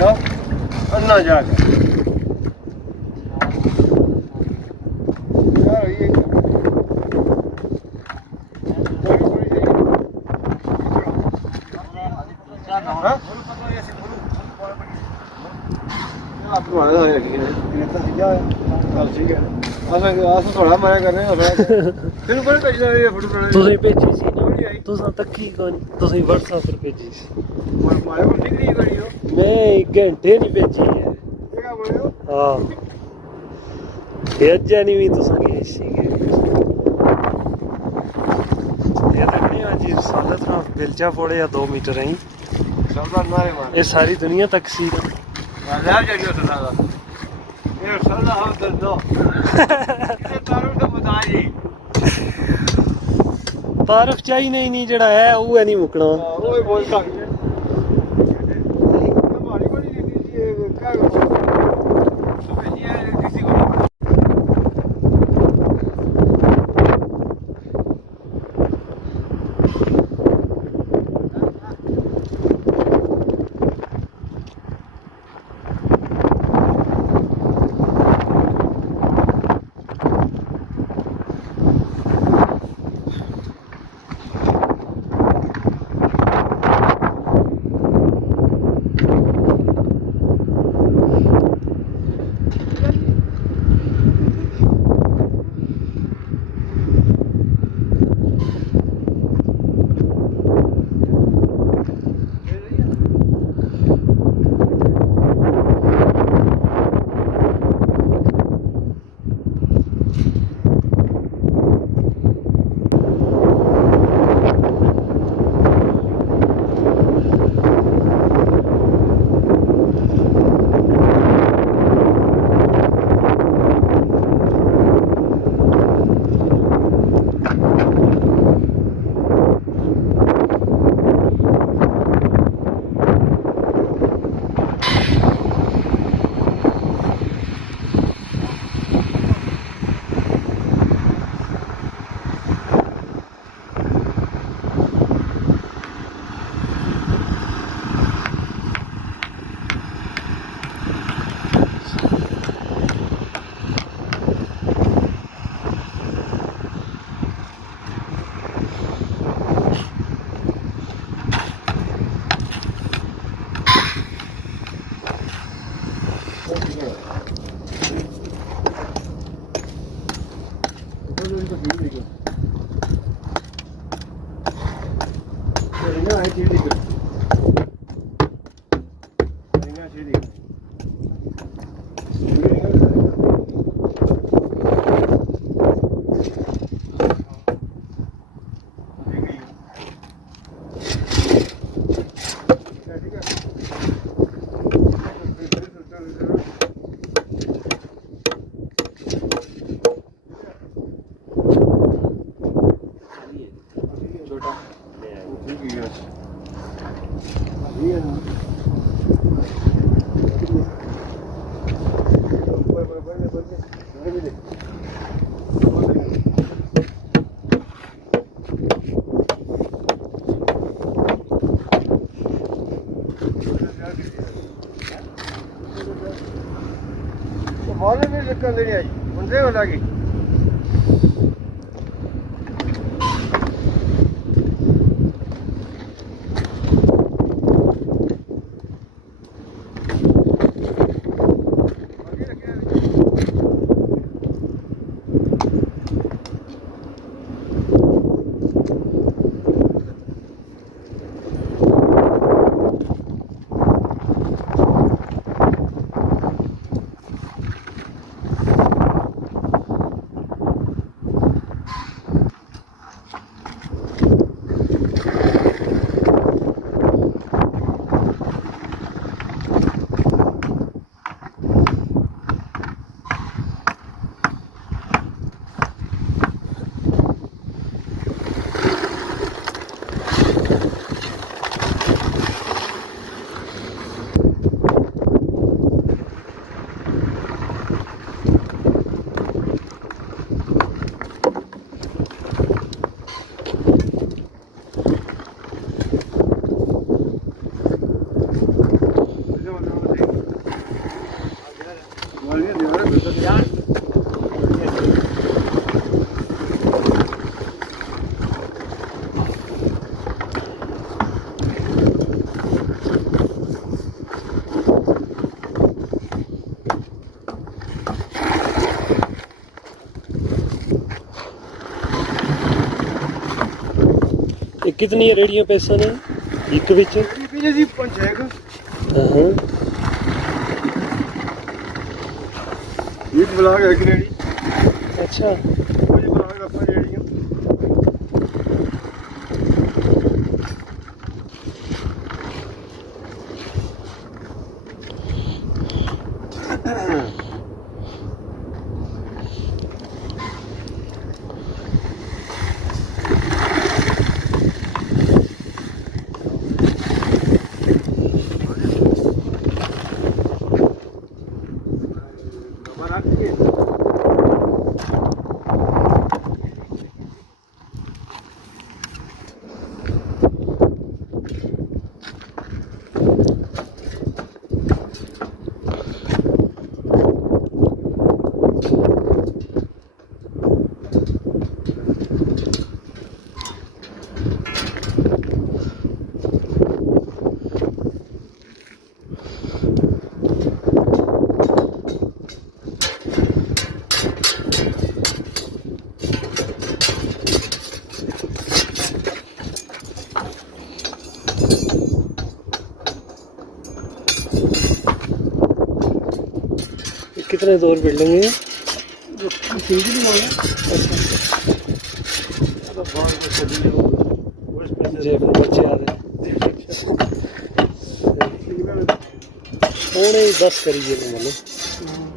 ना अन्ना जाके थोड़ा माया कर रहे तेन को ਤੁਸੀਂ ਭੇਜੀ ਸੀ ਨਾ ਤੁਸੀਂ ਤੱਕੀ ਕੋਈ ਤੁਸੀਂ WhatsApp ਪਰ ਭੇਜੀ ਸੀ मारे को निकली गई हो मैं 1 घंटे नहीं भेजी है क्या बोले हो हाँ भेजा नहीं भी तुसा गए सी ये तकनी जी सादत का बिलचा पड़े या 2 मीटर है सरदार मारे मारे ये सारी दुनिया तक सी लैब जाइयो सरदार ये सरदार हम दर दो ये तारू तो बताई तारफ चाहिए नहीं जड़ा है वो है नहीं मुकना वो ही बोलता है हमारी को नहीं दी थी क्या तो भेजिए किसी को लगी ਕਿਤਨੀਆਂ ਰੇੜੀਆਂ ਪੈਸਾ ਨੇ ਇੱਕ ਵਿੱਚ? ਪੀਲੇ ਜੀ 5-6 ਹਾਂ ਇੱਕ ਬਲਾਗ ਹੈ ਕਿ ਰੇੜੀ ਅੱਛਾ ਕੋਈ ਬਲਾਗ ਆਪਾਂ ਰੇੜੀਆਂ कितने दौर बिल्डिंग है? बच्चे आ रहे हैं 10 करिए मतलब